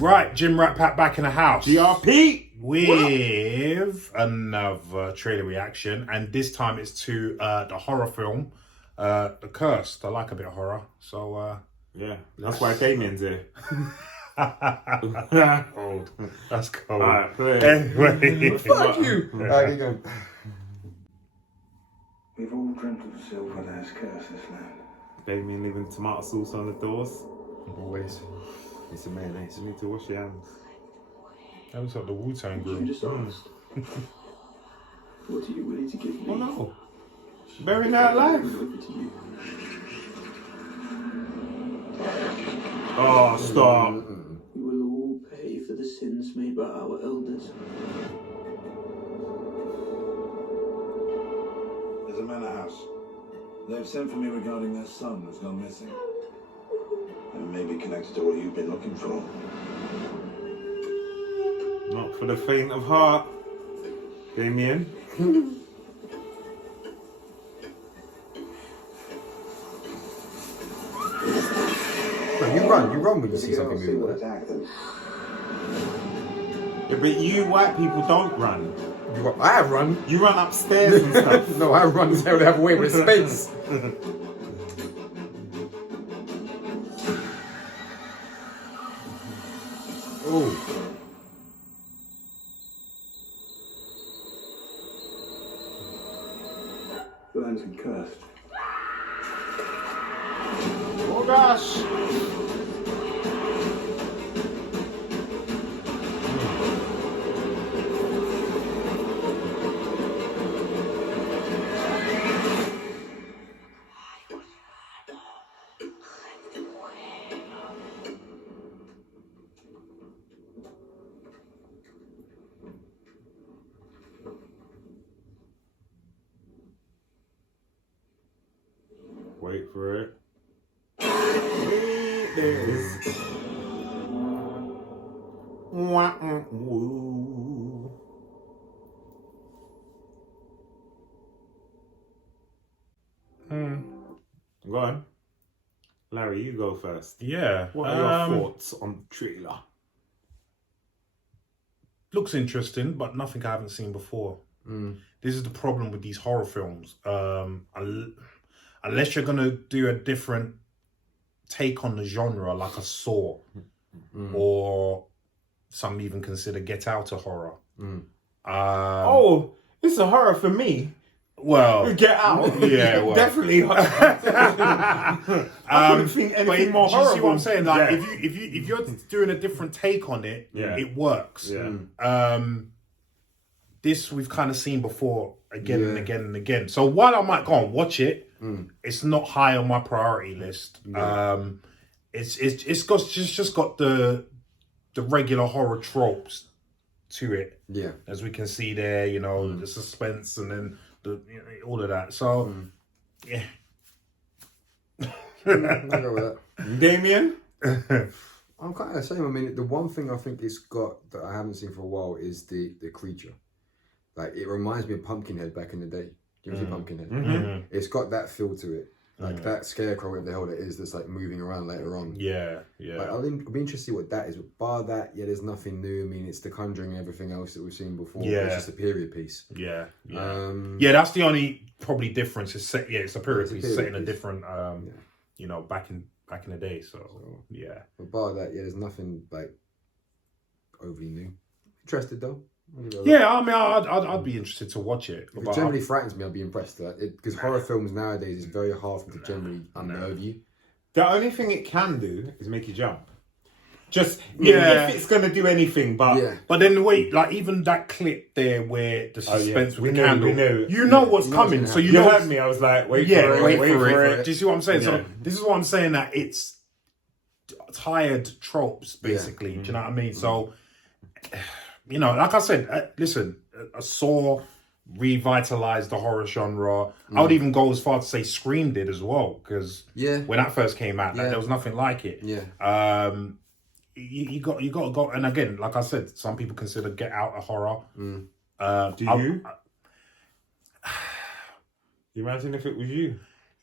Right, Gymrat Pat back in the house. GRP! With another trailer reaction, and this time it's to the horror film, The Cursed. I like a bit of horror, so yeah, that's why Damien's here. cold. That's cold. Alright, Anyway, Fuck you! Alright, keep going. We've all dreamt of silver that's cursed this land. Damien leaving tomato sauce on the doors. Always. It's a mayonnaise. You need to wash your hands. that was like the Wu-Tang You group. just asked. What are you willing to give me? Oh no. Burying that alive. Over to you. Oh, stop. We will all pay for the sins made by our elders. There's a manor house. They've sent for me regarding their son who's gone missing. And maybe connected to what you've been looking for. Not for the faint of heart. Damien. You run when you see something moving like that. Yeah, but you white people don't run. I run. You run upstairs and stuff. No, I run the other way with space. Oh. The land's been cursed. Oh gosh. Wait for it. There it is. Woo. Go on. Larry, you go first. Yeah. What are your thoughts on the trailer? Looks interesting, but nothing I haven't seen before. This is the problem with these horror films. Unless you're gonna do a different take on the genre, like a Saw, or some even consider Get Out a horror. Oh, it's a horror for me. Well, Get Out. Yeah, well. Definitely. I couldn't think anything more do you see horrible. what I'm saying? Like, Yeah. if you're doing a different take on it, Yeah. it works. Yeah. This we've kind of seen before again and again and again. So while I might go and watch it, it's not high on my priority list. It's just got the regular horror tropes to it. Yeah. As we can see there, you know, the suspense and then all of that. So yeah. I'll go with that. Damien? I'm kind of the same. I mean, the one thing I think it's got that I haven't seen for a while is the creature. Like, it reminds me of Pumpkinhead back in the day. Do you ever see Pumpkinhead? It's got that feel to it. Like that scarecrow, whatever the hell it is, that's like moving around later on. Yeah. Like, I'll be interested to see what that is. But bar that, yeah, there's nothing new. I mean, it's The Conjuring and everything else that we've seen before. Yeah. It's just a period piece. Yeah. That's the only probably difference. It's set. Yeah, it's a period It's a piece period set in a piece. different. You know, back in the day. So yeah. But bar that, yeah, there's nothing like overly new. Interested though. Yeah, I mean, I'd be interested to watch it. If it generally frightens me, I'll be impressed. Because horror films nowadays is very hard to generally unnerve you. The only thing it can do is make you jump. Just, Yeah. if it's going to do anything, but... Yeah. But then wait, like even that clip there where the suspense We with the know, candle, we know. you know what's You know what's coming, gonna so you You know. heard me, I was like, wait Yeah, for it, wait for it. it. Do you see what I'm saying? Yeah. So this is what I'm saying, that it's tired tropes, basically. Do you know what I mean? So, you know, like I said, listen, a Saw revitalized the horror genre. I would even go as far to say Scream did as well, because when that first came out, like, there was nothing like it. Yeah. You got to go, and again, like I said, some people consider Get Out a horror. Do you? You imagine if it was you?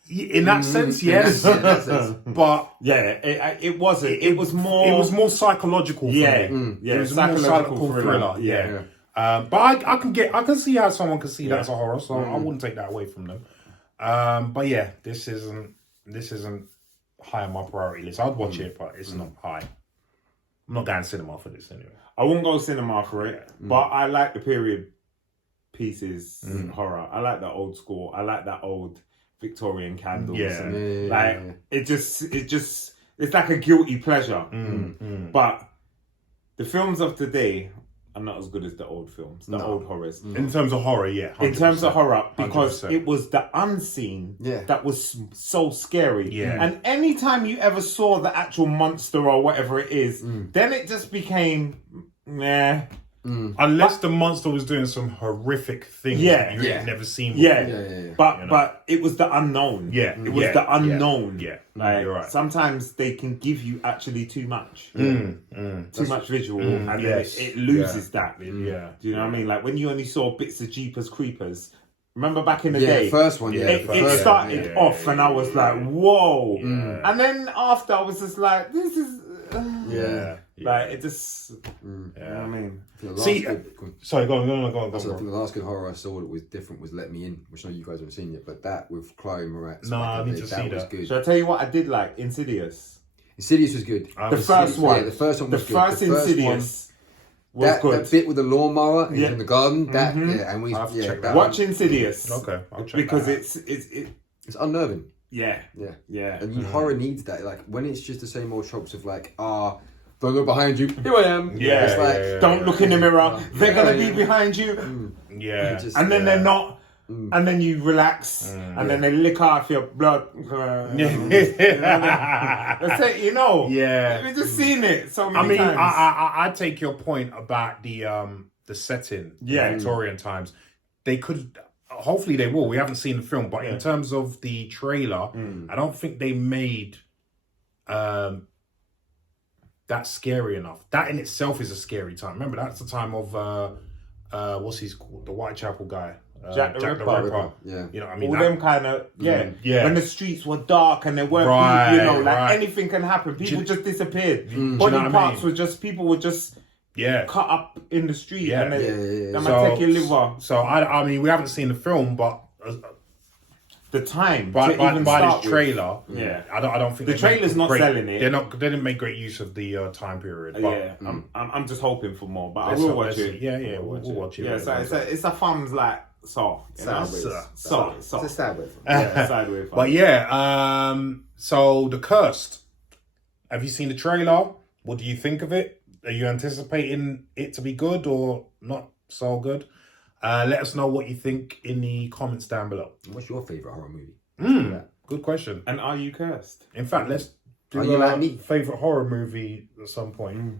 In that sense, yes. In that sense. But Yeah, it wasn't. It was more. It was more psychological. For Yeah, me. yeah, It was more psychological thriller. Yeah. But I can see how someone can see that as a horror, so I wouldn't take that away from them. But yeah, this isn't high on my priority list. I'd watch it, but it's not high. I'm not going to cinema for this anyway. I wouldn't go cinema for it, but I like the period pieces horror. I like that old school. I like that old Victorian candles. Yeah. It's like a guilty pleasure. But the films of today are not as good as the old films, the old horrors. In terms of horror, yeah. 100%. In terms of horror, because 100%. it was the unseen that was so scary. Yeah. And anytime you ever saw the actual monster or whatever it is, then it just became, meh. Unless the monster was doing some horrific thing that you had never seen before. But it was the unknown. It was the unknown. Like, you're right. Sometimes they can give you actually too much. Too much visual and then it loses that. Yeah. Do you know what I mean? Like when you only saw bits of Jeepers Creepers. Remember back in the Yeah, day? the first one, It started off and I was like, whoa. And then after I was just like, this is... Like it just, you know what I mean? See, sorry, go on. I think the last good horror I saw that was different was Let Me In, which I know you guys haven't seen yet, but that with Chloe Moretz. No, I need to see was that. good. Should I tell you what I did like? Insidious. Insidious was good. The first one. Yeah, the first one was the good. First Insidious was good. That bit with the lawnmower in the garden, and we check that. Watch Insidious. Okay, I'll check because that it's unnerving. Yeah. And horror needs that. Like when it's just the same old tropes of like, don't look behind you. Here I am. Yeah. It's like, don't look in the mirror. They're gonna be behind you. Yeah. And then they're not. And then you relax, and then they lick off your blood. That's it, you know. Yeah. We've just seen it so many times. I take your point about the setting, Victorian times. They could, hopefully they will. We haven't seen the film, but in terms of the trailer, I don't think they made that scary enough. That in itself is a scary time. Remember, that's the time of what's his called, the Whitechapel guy. Jack the Ripper. Yeah. You know what I mean? All them kind of, when the streets were dark and there weren't people, anything can happen. People just disappeared. Body parts were just, people were just cut up in the street and they might take your liver. So, I mean, we haven't seen the film, but the time by this trailer, I don't think the trailer's not selling it. They didn't make great use of the time period. But, I'm just hoping for more, but I will watch it. Yeah, we'll watch it. Yeah, it's a fun Sideways. It's a sideways. Sideways. But so The Cursed. Have you seen the trailer? What do you think of it? Are you anticipating it to be good or not so good? Let us know what you think in the comments down below. What's your favourite horror movie? Good question. And are you cursed? In fact, let's do Are you like me? favourite horror movie at some point.